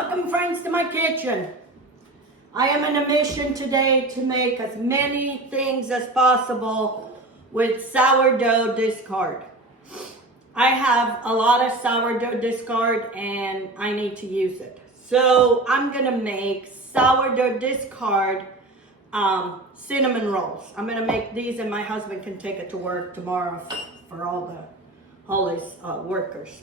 Welcome friends to my kitchen. I am on a mission today to make as many things as possible with sourdough discard. I have a lot of sourdough discard and I need to use it. So I'm gonna make sourdough discard cinnamon rolls. I'm gonna make these and my husband can take it to work tomorrow for all his workers.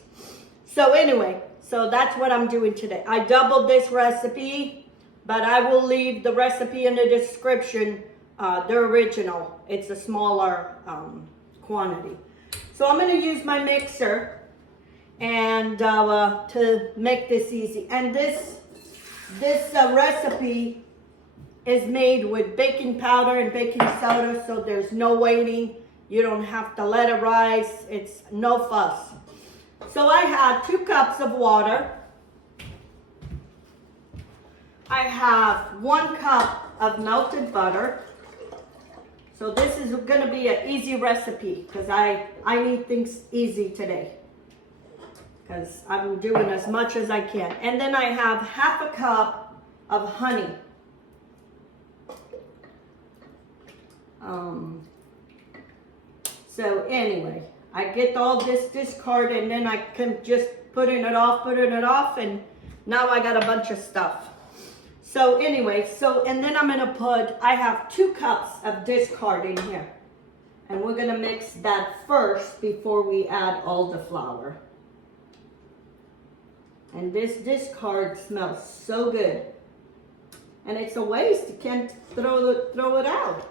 So anyway, so that's what I'm doing today. I doubled this recipe, but I will leave the recipe in the description, the original. It's a smaller quantity. So I'm gonna use my mixer and to make this easy. And this recipe is made with baking powder and baking soda, so there's no waiting. You don't have to let it rise. It's no fuss. So I have 2 cups of water. I have 1 cup of melted butter. So this is gonna be an easy recipe because I need things easy today because I'm doing as much as I can. And then I have 1/2 cup of honey. So anyway, I get all this discard and then I can just putting it off, and now I got a bunch of stuff. So anyway, and then I'm gonna I have 2 cups of discard in here. And we're gonna mix that first before we add all the flour. And this discard smells so good. And it's a waste, you can't throw it out.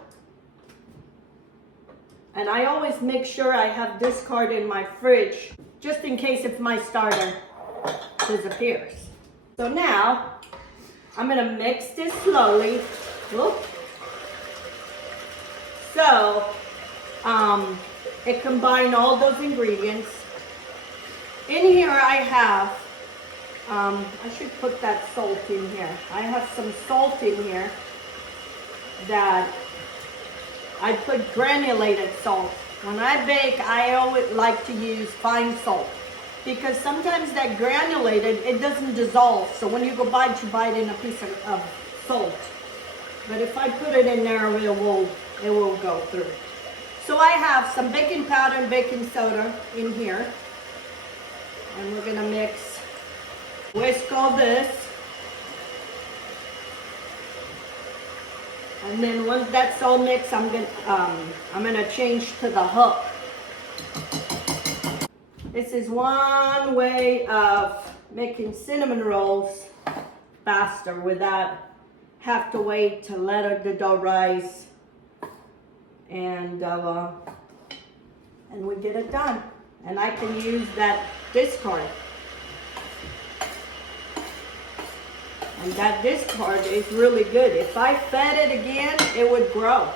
And I always make sure I have discard in my fridge, just in case if my starter disappears. So now, I'm gonna mix this slowly. Whoop. So, it combined all those ingredients. In here I have, I should put that salt in here. I have some salt in here that I put granulated salt. When I bake, I always like to use fine salt because sometimes that granulated, it doesn't dissolve. So when you go bite, you bite in a piece of salt. But if I put it in there, it will go through. So I have some baking powder and baking soda in here. And we're gonna whisk all this. And then once that's all mixed, I'm gonna change to the hook. This is one way of making cinnamon rolls faster without have to wait to let the dough rise, and we get it done. And I can use that discard. And that discard is really good. If I fed it again, it would grow.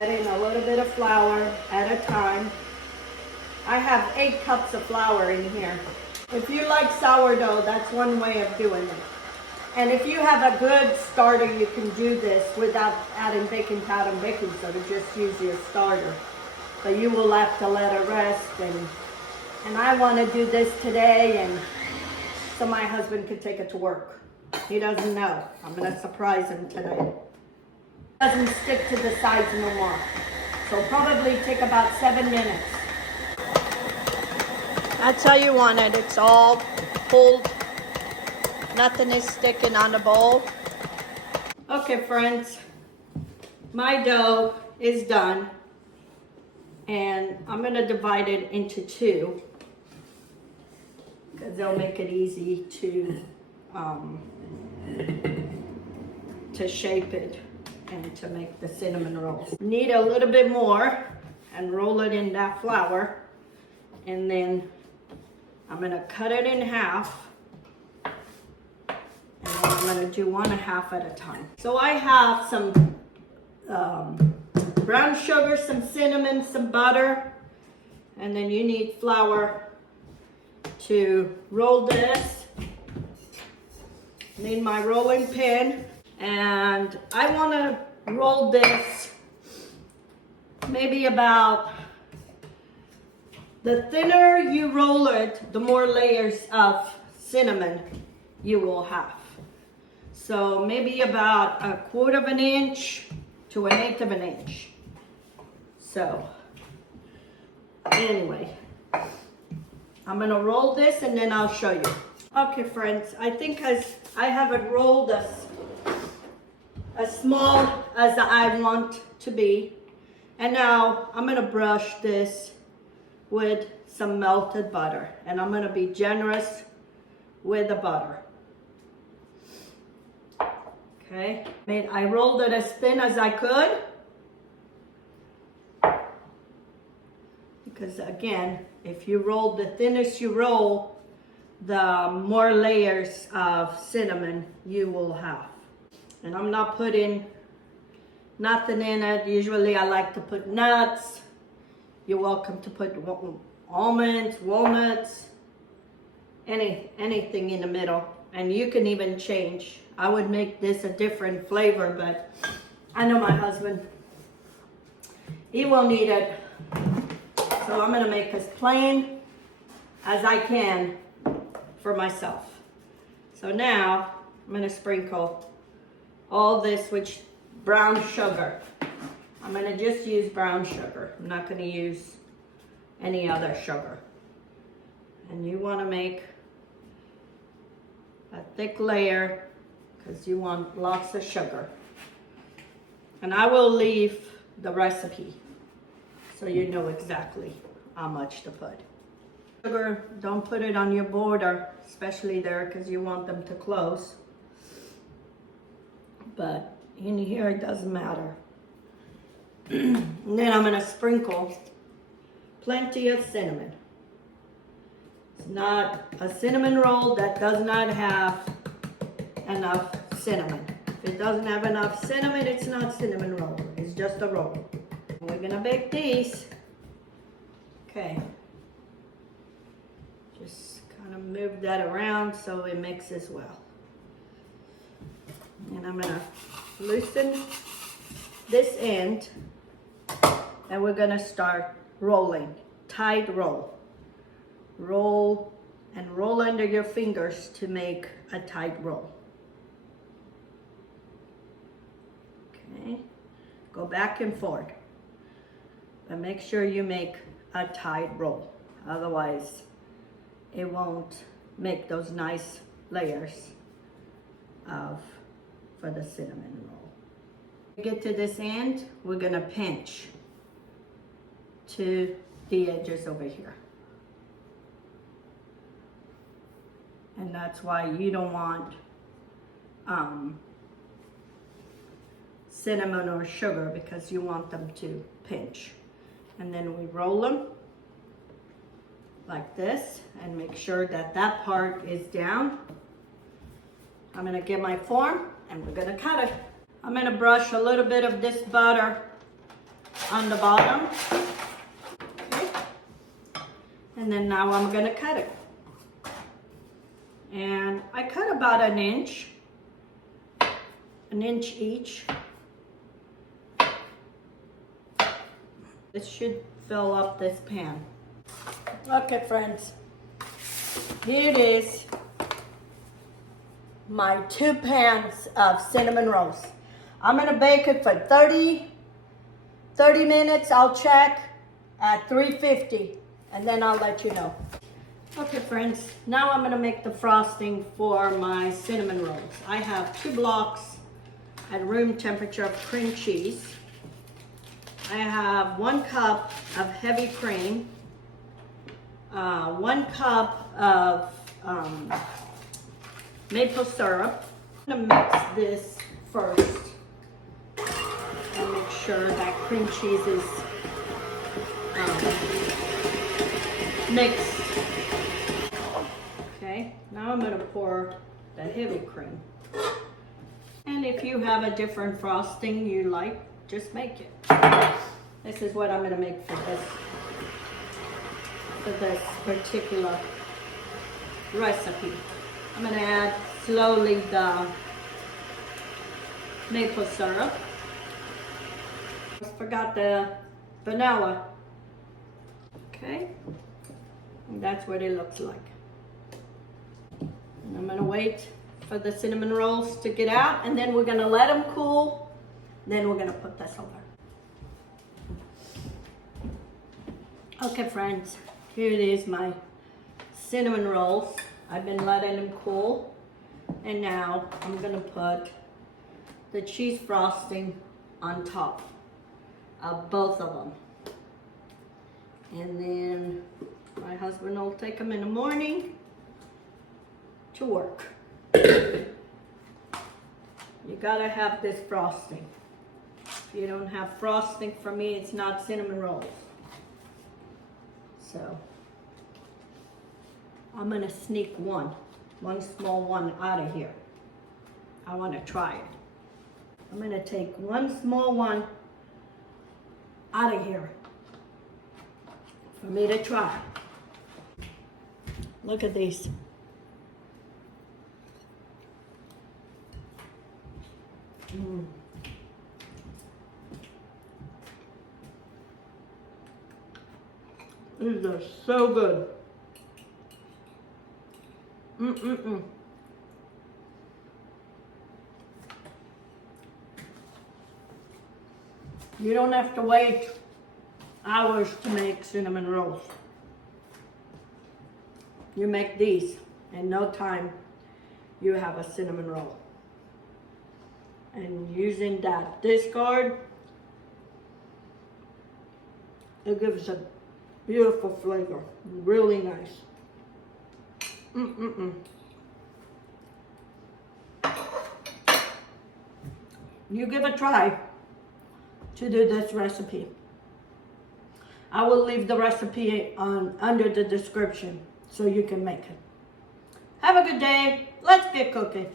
Add in a little bit of flour at a time. I have 8 cups of flour in here. If you like sourdough, that's one way of doing it. And if you have a good starter, you can do this without adding baking powder and baking soda. Just use your starter. But you will have to let it rest. And I want to do this today, and so my husband can take it to work. He doesn't know. I'm going to surprise him today. Doesn't stick to the sides no more. So probably take about 7 minutes. That's how you want it. It's all pulled. Nothing is sticking on the bowl. Okay, friends. My dough is done. And I'm going to divide it into 2. Because they'll make it easy to shape it and to make the cinnamon rolls. Knead a little bit more and roll it in that flour, and then I'm gonna cut it in half, and then I'm gonna do 1/2 at a time. So I have some brown sugar, some cinnamon, some butter, and then you need flour to roll this. Need my rolling pin, and I want to roll this maybe about, the thinner you roll it, the more layers of cinnamon you will have. So maybe about 1/4 of an inch to 1/8 of an inch. So anyway, I'm gonna roll this and then I'll show you. Okay friends, I think as I have it rolled as small as I want to be. And now I'm gonna brush this with some melted butter. And I'm gonna be generous with the butter. Okay, I rolled it as thin as I could. Because again, if you roll the thinnest you roll, the more layers of cinnamon you will have. And I'm not putting nothing in it. Usually I like to put nuts. You're welcome to put almonds, walnuts, anything in the middle. And you can even change. I would make this a different flavor, but I know my husband, he won't eat it. So I'm gonna make as plain as I can for myself. So now I'm gonna sprinkle all this with brown sugar. I'm gonna just use brown sugar. I'm not gonna use any other sugar. And you wanna make a thick layer because you want lots of sugar. And I will leave the recipe so you know exactly how much to put. Sugar, don't put it on your border, especially there because you want them to close. But in here it doesn't matter. And then I'm gonna sprinkle plenty of cinnamon. It's not a cinnamon roll that does not have enough cinnamon. If it doesn't have enough cinnamon, it's not cinnamon roll. It's just a roll. We're gonna bake these. Okay. Just kind of move that around so it mixes well. And I'm gonna loosen this end and we're gonna start rolling. Tight roll. Roll and roll under your fingers to make a tight roll. Okay. Go back and forth. But make sure you make a tight roll. Otherwise, it won't make those nice layers for the cinnamon roll. Get to this end, we're gonna pinch to the edges over here. And that's why you don't want cinnamon or sugar, because you want them to pinch. And then we roll them like this and make sure that that part is down. I'm gonna get my form and we're gonna cut it. I'm gonna brush a little bit of this butter on the bottom. Okay. And then now I'm gonna cut it. And I cut about an inch each. This should fill up this pan. Okay friends, here it is. My 2 pans of cinnamon rolls. I'm gonna bake it for 30 minutes. I'll check at 350 and then I'll let you know. Okay friends, now I'm gonna make the frosting for my cinnamon rolls. I have 2 blocks at room temperature of cream cheese. I have 1 cup of heavy cream, 1 cup of maple syrup. I'm gonna mix this first and make sure that cream cheese is mixed. Okay, now I'm gonna pour the heavy cream. And if you have a different frosting you like, just make it. This is what I'm gonna make for this particular recipe. I'm gonna add slowly the maple syrup. I forgot the vanilla. Okay, and that's what it looks like. I'm gonna wait for the cinnamon rolls to get out, and then we're gonna let them cool. Then we're gonna put this over. Okay friends, here it is, my cinnamon rolls. I've been letting them cool, and now I'm gonna put the cheese frosting on top of both of them. And then my husband will take them in the morning to work. You gotta have this frosting. If you don't have frosting, for me, it's not cinnamon rolls. So I'm gonna sneak one small one out of here. I wanna try it. I'm gonna take one small one out of here for me to try. Look at these. These are so good. You don't have to wait hours to make cinnamon rolls. You make these in no time. You have a cinnamon roll. And using that discard, it gives a beautiful flavor, really nice. You give a try to do this recipe. I will leave the recipe under the description so you can make it. Have a good day. Let's get cooking.